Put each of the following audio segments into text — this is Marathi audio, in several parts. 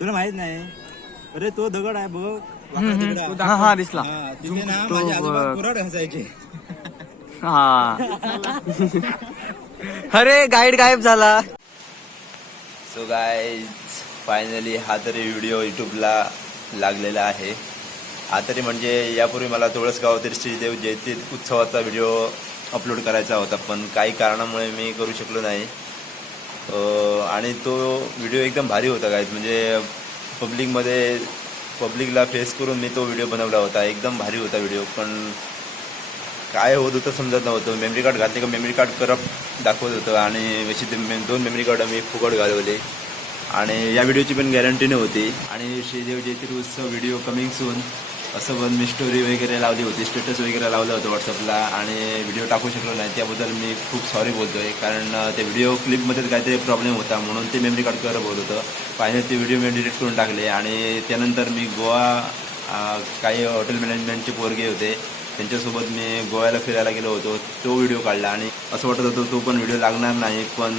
तुला माहित नाही? अरे तो दगड आहे बघ. हा दिसला. तिथे ना माझे आजोबा कुऱ्हाड घासायचे. हा. अरे गाईड गायब झाला. सो गाईज फायनली हा तरी व्हिडिओ यूट्यूबला लागलेला आहे. हा तरी म्हणजे यापूर्वी मला तुळसगावातील श्रीदेव जयंती उत्सवाचा व्हिडिओ अपलोड करायचा होता, पण काही कारणामुळे मी करू शकलो नाही. आणि तो व्हिडिओ एकदम भारी होता गाईज. म्हणजे पब्लिकला फेस करून मी तो व्हिडिओ बनवला होता. एकदम भारी होता व्हिडिओ, पण काय होत होतं समजत नव्हतं. मेमरी कार्ड घातले का मेमरी कार्ड करप्ट दाखवत होतं आणि अशी 2 मेमरी कार्ड मी फुकट घालवले आणि या व्हिडिओची पण गॅरंटी नव्हती. आणि श्रीदेव जयंती उत्सव व्हिडिओ कमिंग सून असं पण मी स्टोरी वगैरे लावली होती, स्टेटस वगैरे लावलं होतं व्हॉट्सअपला आणि व्हिडिओ टाकू शकलो नाही. त्याबद्दल मी खूप सॉरी बोलतो आहे, कारण ते व्हिडिओ क्लिपमध्ये काहीतरी प्रॉब्लेम होता म्हणून ते मेमरी कार्ड करप्ट होत होतं. फायनली ते व्हिडिओ मी डिलीट करून टाकले. आणि त्यानंतर मी काही हॉटेल मॅनेजमेंटचे पोरगे होते त्यांच्यासोबत मी गोव्याला फिरायला गेलो होतो. तो व्हिडिओ काढला आणि असं वाटत होतं तो पण व्हिडिओ लागणार नाही, पण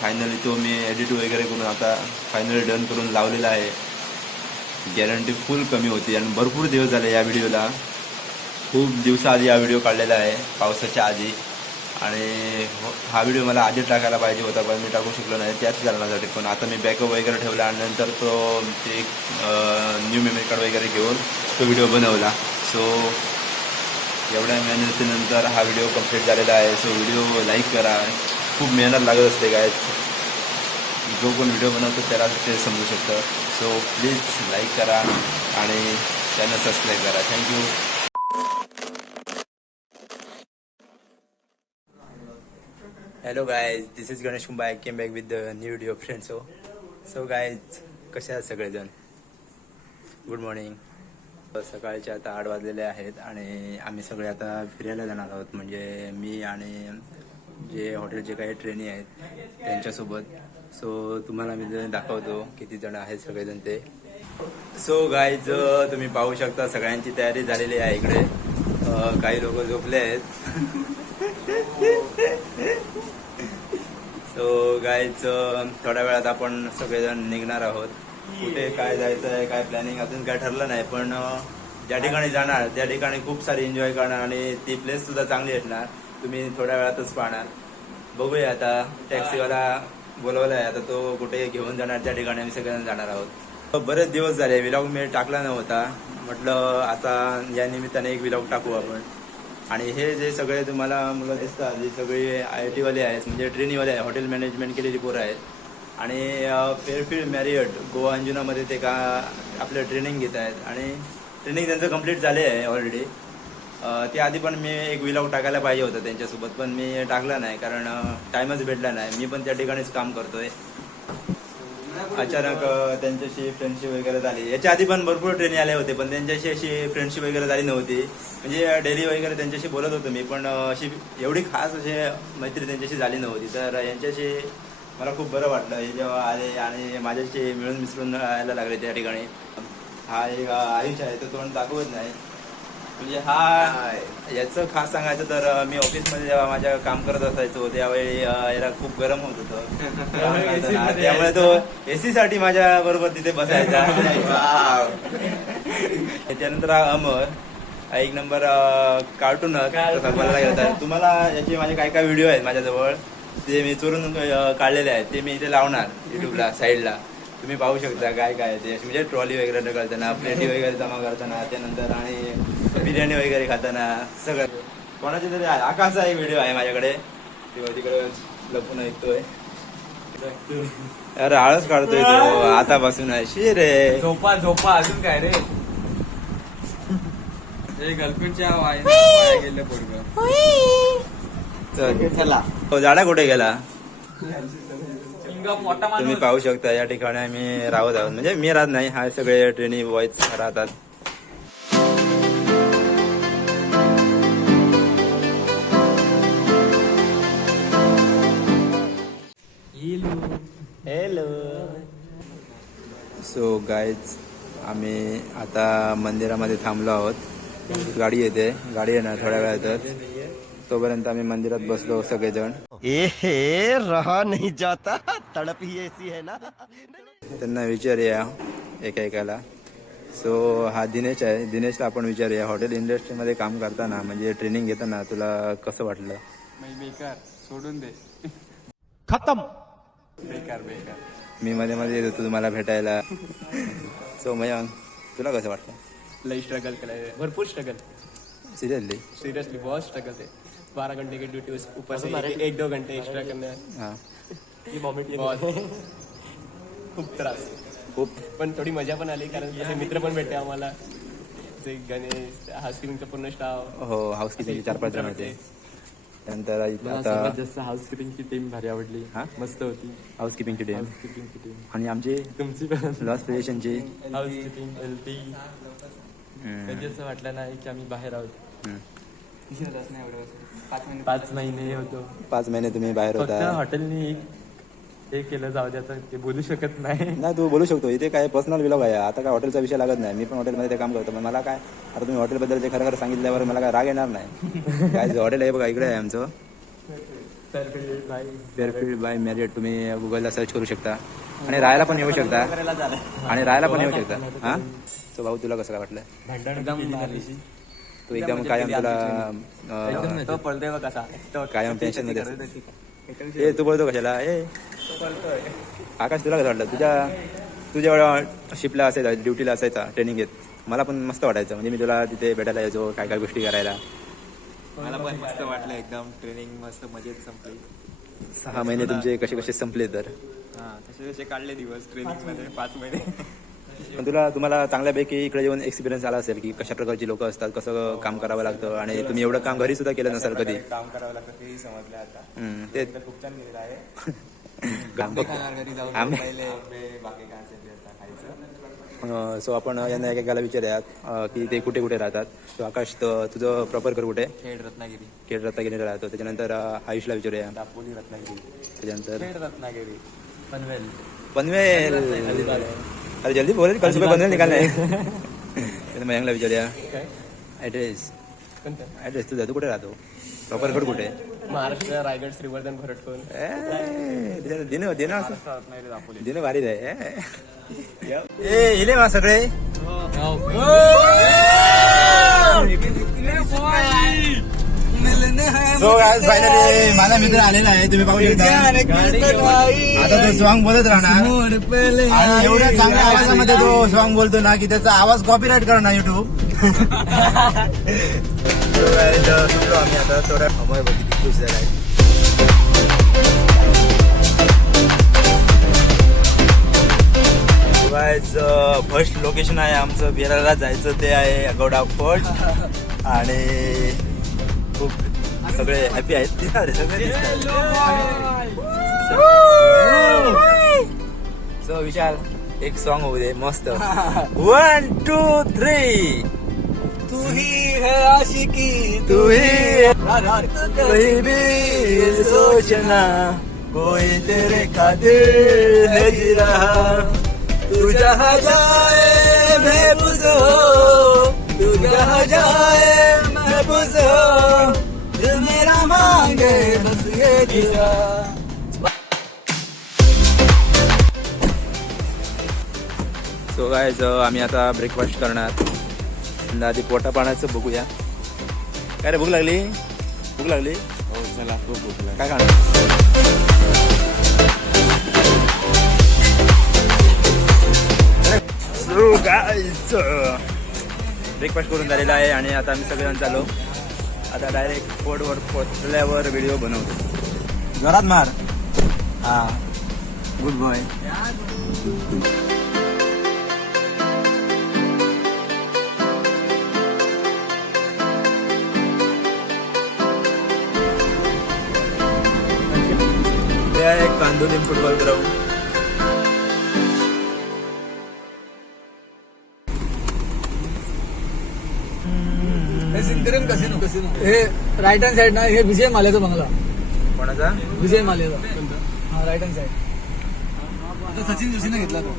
फायनली तो मी एडिट वगैरे करून आता फायनली डन करून लावलेला आहे. गॅरंटी फुल कमी होती आणि भरपूर दिवस झाले या व्हिडिओला. खूप दिवसाआधी हा व्हिडिओ काढलेला आहे, पावसाच्या आधी. आणि हा व्हिडिओ मला आधी टाकायला पाहिजे होता, पण मी टाकू शकलो नाही त्याच कारणासाठी. पण आता मी बॅकअप वगैरे ठेवला आणि नंतर ते न्यू मेमरी कार्ड वगैरे घेऊन तो व्हिडिओ बनवला. सो एवढ्या मेहनतीनंतर हा व्हिडिओ कंप्लीट झालेला आहे. सो व्हिडिओ लाईक करा. खूप मेहनत लागत असते काय, जो कोण व्हिडिओ बनवतो त्याला ते समजू शकतं. सो प्लीज लाईक करा आणि चॅनल सबस्क्राईब करा. Thank you. Hello guys, this is Ganesh Kumba. I came back with the new video friends. So guys, कसे आहात सगळेजण? Good morning. सकाळचे आता 8 वाजलेले आहेत आणि आम्ही सगळे आता फिरायला जाणार आहोत. म्हणजे मी आणि जे हॉटेलचे काही ट्रेनी आहेत त्यांच्यासोबत. सो तुम्हाला मी दाखवतो किती जण आहेत सगळेजण ते. सो गाईज, तुम्ही पाहू शकता सगळ्यांची तयारी झालेली आहे इकडे. काही लोक झोपले आहेत. सो गाईज, थोड्या वेळात आपण सगळेजण निघणार आहोत. कुठे काय जायचं आहे, काय प्लॅनिंग अजून काय ठरलं नाही, पण ज्या ठिकाणी जाणार त्या ठिकाणी खूप सारी एन्जॉय करणार आणि ती प्लेस सुद्धा चांगली असणार. तुम्ही थोड्या वेळातच पाहणार. बघूया आता. टॅक्सीवाला बोलवला आहे, आता तो कुठे घेऊन जाणार त्या ठिकाणी आम्ही सगळेजण जाणार आहोत. बरेच दिवस झाले व्लॉग मी टाकला नव्हता, म्हटलं आता या निमित्ताने एक व्लॉग टाकू आपण. आणि हे जे सगळे तुम्हाला मुलं दिसतात, जे सगळे IIT वाले आहेत, म्हणजे ट्रेनीवाले आहेत, हॉटेल मॅनेजमेंट केलेली पोरं आहेत. आणि फेअरफील्ड मॅरियट गोवा अंजुनामध्ये ते आपलं ट्रेनिंग घेत आहेत आणि ट्रेनिंग त्यांचं कंप्लीट झाले आहे ऑलरेडी. ते आधी पण मी एक व्लॉग टाकायला पाहिजे होतं त्यांच्यासोबत, पण मी टाकला नाही कारण टाईमच भेटला नाही. मी पण त्या ठिकाणीच काम करतोय. अचानक त्यांच्याशी फ्रेंडशिप वगैरे झाली. याच्या आधी पण भरपूर ट्रेनी आले होते, पण त्यांच्याशी अशी फ्रेंडशिप वगैरे झाली नव्हती. म्हणजे डेली वगैरे त्यांच्याशी बोलत होतो मी, पण अशी एवढी खास अशी मैत्री त्यांच्याशी झाली नव्हती. तर यांच्याशी मला खूप बरं वाटलं हे जेव्हा आले आणि माझ्याशी मिळून मिसळून राहायला लागले त्या ठिकाणी. हा एक आयुष्य आहे, तो तोंड दाखवत नाही. म्हणजे याचं खास सांगायचं तर मी ऑफिसमध्ये जेव्हा माझ्या काम करत असायचो त्यावेळी याला खूप गरम होत होतं. त्यामुळे तो AC साठी माझ्या बरोबर तिथे बसायचा. त्यानंतर अमर, एक नंबर कार्टूनच बोलायला गेला. तुम्हाला याचे माझे काय काय व्हिडिओ आहेत माझ्याजवळ, ते मी चोरून काढलेले आहेत. ते मी इथे लावणार युट्यूबला साईडला. तुम्ही पाहू शकता काय काय ते, म्हणजे ट्रॉली वगैरे ढकलताना, प्लेटी वगैरे जमा करताना, त्यानंतर आणि बिर्याणी वगैरे खाताना सगळं. कोणाचे तरी आकाशचा एक व्हिडिओ आहे माझ्याकडे, तिकडे लपून ऐकतोय. अरे आळस काढतोय तो आतापासून. शी रे, झोपा झोपा. अजून काय रे? गर्लफ्रेंडच्या गेले पोरग. चला, झाडा कुठे गेला? तुम्ही पाहू शकता या ठिकाणी आम्ही राहत आहोत. म्हणजे मी राहत नाही, हा सगळे ट्रेनी बॉयज राहतात. हॅलो. सो गाईज, आम्ही आता मंदिरामध्ये थांबलो आहोत. गाडी येते, गाडी येणार थोड्या वेळातच. तोपर्यंत आम्ही मंदिरात बसलो सगळेजण. रहा नहीं जाता, तड़प ही ऐसी है ना. त्यांना विचारूया एकाला. सो हा दिनेश आहे. दिनेशला आपण विचारूया, हॉटेल इंडस्ट्रीमध्ये काम करताना म्हणजे ट्रेनिंग घेताना तुला कसं वाटलं? बेकार सोडून दे. खतम. बेकार. मी मध्ये मध्ये येत होतो तुम्हाला भेटायला. सो मयांक तुला कसं वाटलं? लई स्ट्रगल केला है, भरपूर स्ट्रगल. सिरियसली? सीरियसली बहुत स्ट्रगल है. 12 घंटे की ड्यूटी ऊपर से 1-2 घंटे एक्स्ट्रा करना है. हां. बहुत खूप त्रास. खूप. पण थोडी मजा पण आली कारण तसे मित्र पण भेटले आम्हाला. ते गणेश, हाऊसकीपिंगचा पूर्ण स्टाफ. हो, हाऊसकीपिंगचे 4-5 जण होते. त्यानंतर आता जास्त हाऊसकीपिंगची टीम भारी आवडली. हा? मस्त होती हाऊसकीपिंगची टीम हाऊसकीपिंगची टीम. आणि आमची तुमची पण लॉस क्रिएशनची. Housekeeping LT. कधी असं वाटलं नाही की आम्ही बाहेर आहोत. 5 महिने होतो. 5 महिने तुम्ही बाहेर फक्त होता. हॉटेलनी हे केलं जाऊ द्याचं ते बोलू शकत नाही. नाही, तू बोलू शकतो. इथे काय पर्सनल विलॉग आहे. आता काय हॉटेलचा विषय लागत नाही. मी पण हॉटेलमध्ये ते काम करतो. पण मला काय, आता तुम्ही हॉटेलबद्दल ते खरं सांगितल्यावर मला काय राग येणार नाही. काय हॉटेल आहे बघा, इकडे आहे आमचं फेअरफील्ड बाय मॅरियट. तुम्ही गुगलला सर्च करू शकता आणि राहायला पण येऊ शकता. हां. सो भाऊ, तुला कसं काय वाटलं? तू एकदम कायम तुला तो पडतोय बघ कसा. कायम टेन्शन मध्ये ए तू बोलतो कशाला? आकाश, तुला कसं वाटलं? तू जेव्हा शिपला असायचा, ड्युटीला असायचा ट्रेनिंग घेत, मला पण मस्त वाटायचं. म्हणजे मी तुला तिथे भेटायला यायचो, काय काय गोष्टी करायला. मला पण मस्त वाटलं. एकदम ट्रेनिंग मस्त मजेत संपली. 6 महिने तुमचे कसे कसे संपले तर. तसे काढले दिवस ट्रेनिंग मध्ये 5 महिने. पण तुम्हाला चांगल्यापैकी इकडे येऊन एक्सपिरियन्स आला असेल की कशा प्रकारची लोक असतात, कसं काम करावं लागतं. आणि तुम्ही एवढं काम घरी सुद्धा केलं नसेल कधी. काम करावं लागतं तेही समजलं आता. ते खूप छान गेलेलं आहे. घरी जाऊन बाकी काय असेल ते आता खायचं. सो आपण यांना एकेकाला विचारूयात की ते कुठे कुठे राहतात. तो आकाश, तुझं प्रॉपर घर कुठे? खेड रत्नागिरी. खेड रत्नागिरीला राहतो. त्याच्यानंतर आयुषला विचारूया. दापोली रत्नागिरी. त्याच्यानंतर खेड रत्नागिरी. पनवेल. पनवेल. अरे जल्दी बोल, कल सुबह पनवेल निकालना है. मयांकला विचारूया. ॲड्रेस तुझा, तू कुठे राहतो? प्रॉपर घर कुठे? महाराष्ट्र, रायगड, श्रीवर्धन, भरटकोन. दिन भारी आहे. इले मा सगळे. सो फायनली माझा मित्र आलेला आहे, तुम्ही पाहू शकता. आता तो सॉन्ग बोलत राहणार आणि एवढ्या चांगल्या आवाजामध्ये तो सॉन्ग बोलतो ना की त्याचा आवाज कॉपीराईट करणार युट्यूब. आम्ही आता थोड्या अमय बघितली खुश झाला आहे. फर्स्ट लोकेशन आहे आमचं बिरारला जायचं, ते आहे अगोडा फोर्ट. आणि खूप सगळे हॅपी आहेत. सगळे सो विशाल, एक सॉन्ग होऊ दे मस्त. 1 2 3. तू ही है आशिकी, तू ही कहीं भी सोचना, कोई तेरे खातिर है जी रहा. तू जहाँ जाए महफूज हो, तू जहाँ जाए महफूज हो, दिल मेरा मांगे बस ये दिया. सो गाइस, आम्ही आता ब्रेकफास्ट करणार. आधी पोटा पाण्याचं बघूया. काय रे, भूक लागली? हो चला, खूप भूक लागली. काय खाणार? सो गाइस, ब्रेकफास्ट करून झालेला आहे आणि आता आम्ही सगळेजण चाललो. आता डायरेक्ट फोर्टवर पोचल्यावर व्हिडिओ बनवतो. जोरात मार. हा, गुड बॉय. एक कांदोली फुटबॉल ग्राउंड. हे राईट हँड साईड ना, हे विजय मालेचा बंगला. कोणाचा? विजय मालेचा. हा, राईट हँड साईड. आता सचिन जोशीने घेतला तो.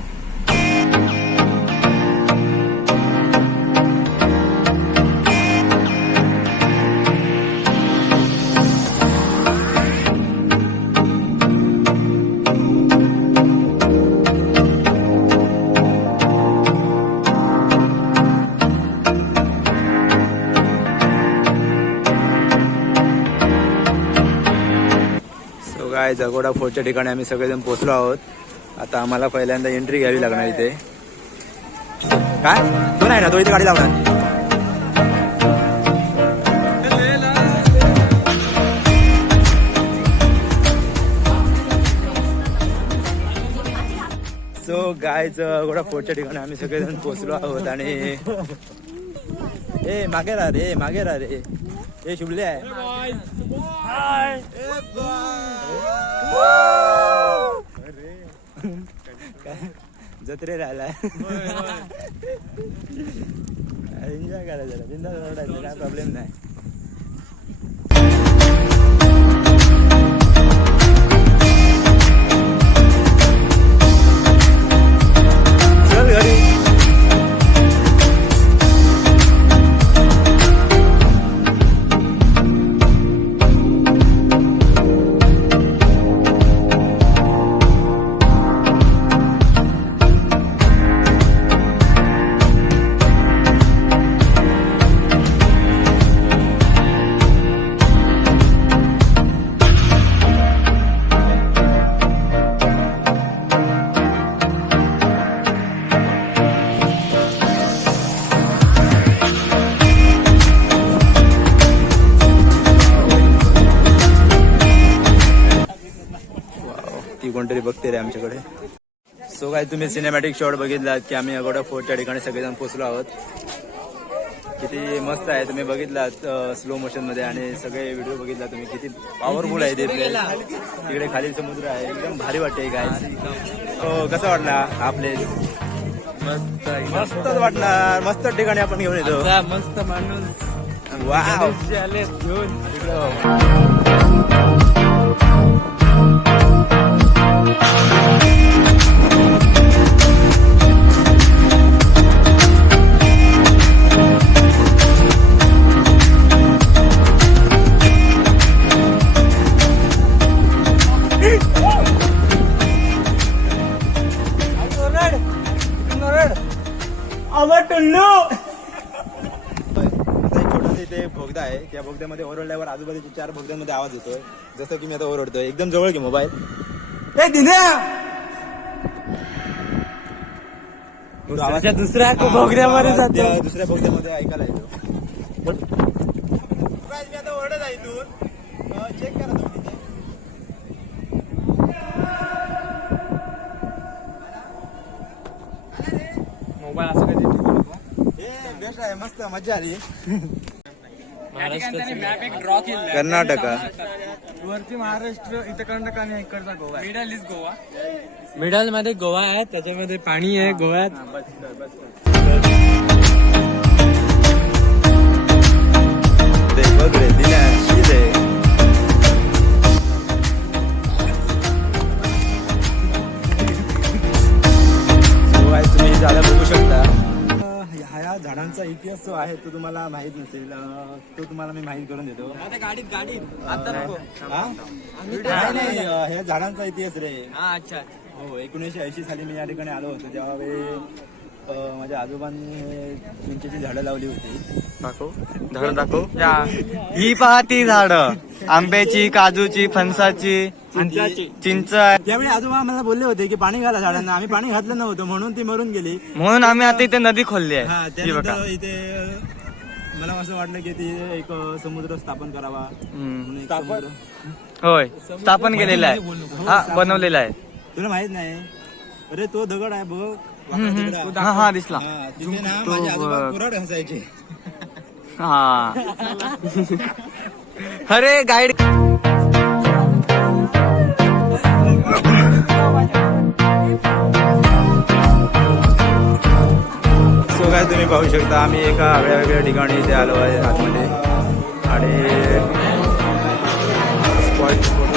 काय जगोडा फोर्टच्या ठिकाणी आम्ही सगळेजण पोहोचलो आहोत. आता आम्हाला पहिल्यांदा एंट्री घ्यावी लागणार इथे. काय तो नाही ना, तो इथे गाडी लावणार. सो गायच गोडा फोर्टच्या ठिकाणी आम्ही सगळेजण पोहोचलो आहोत. आणि ए मागे राहा रे, मागे राहा रे. हे शुभले आहे. जत्रे राहिला एन्जॉय करायचं, बिंदास ओरडायचं, काय प्रॉब्लेम नाही. चल घरी. ती कोणतरी बघते रे आमच्याकडे. सो काय तुम्ही सिनेमॅटिक शॉट बघितलात की आम्ही अगोदर फोर्टच्या ठिकाणी सगळेजण पोहोचलो आहोत. किती मस्त आहे, तुम्ही बघितलात स्लो मोशन मध्ये. आणि सगळे व्हिडिओ बघितला तुम्ही, किती पॉवरफुल आहे ते प्लेस. तिकडे खाली समुद्र आहे, एकदम भारी वाटते काय. हो कसं वाटला हा प्लेस? मस्तच वाटणार. मस्त ठिकाणी आपण घेऊन येतो. मस्त माणूस वाव. छोटासा इथे बोगदा आहे. त्या बोगद्यामध्ये ओरडल्यावर आजूबाजूच्या 4 बोगद्यांमध्ये आवाज येतोय, जसं की मी आता ओरडतोय. एकदम जवळ घे मोबाईल. दुसऱ्या बोगद्यामध्ये जातो. दुसऱ्या बोगद्यामध्ये ऐकायला येतो. मी आता ओरडत आहे इथून. चेक करा तुम्ही तिथे. मोबाईल असं कधी बेस्ट आहे, मस्त मजा आली. महाराष्ट्र कर्नाटका वरती महाराष्ट्र, इथं कर्नाटक आणि इकडचा Goa. Middle is Goa. Middle मध्ये गोवा आहे, त्याच्यामध्ये पाणी आहे गोव्यात. ते बघ रे दिल्या शिले. तुम्ही ही झाडं बघू शकता. ह्या झाडांचा इतिहास जो आहे तो तुम्हाला माहित नसेल, तो तुम्हाला मी माहित करून देतो. गाडीत आता नको. नाही ह्या झाडांचा इतिहास रे. अच्छा. हो 1980 साली मी या ठिकाणी आलो होतो. त्यावेळी माझ्या आजोबांनी हे चिंचेची झाडं लावली होती. झाड दाखव. ही पहा ती झाड, आंब्याची, काजूची, फणसाची, चिंच. त्यावेळी आजोबा मला बोलले होते की पाणी घाला झाडांना. आम्ही पाणी घातलं नव्हतं म्हणून ती मरून गेली. म्हणून आम्ही आता इथे नदी खोलली आहे. हा त्यानंतर इथे मला असं वाटलं की ती एक समुद्र स्थापन करावा म्हणून एक समुद्र. होय, स्थापन केलेला आहे. हा बनवलेला आहे. तुला माहित नाही? अरे तो दगड आहे बघ. हा हा दिसला. तिथे ना माझे आजोबा कुऱ्हाड घासायचे. हा अरे गाईड. सो काय तुम्ही पाहू शकता, आम्ही एका वेगळ्या ठिकाणी इथे आलो आहे आतमध्ये. आणि स्पॉट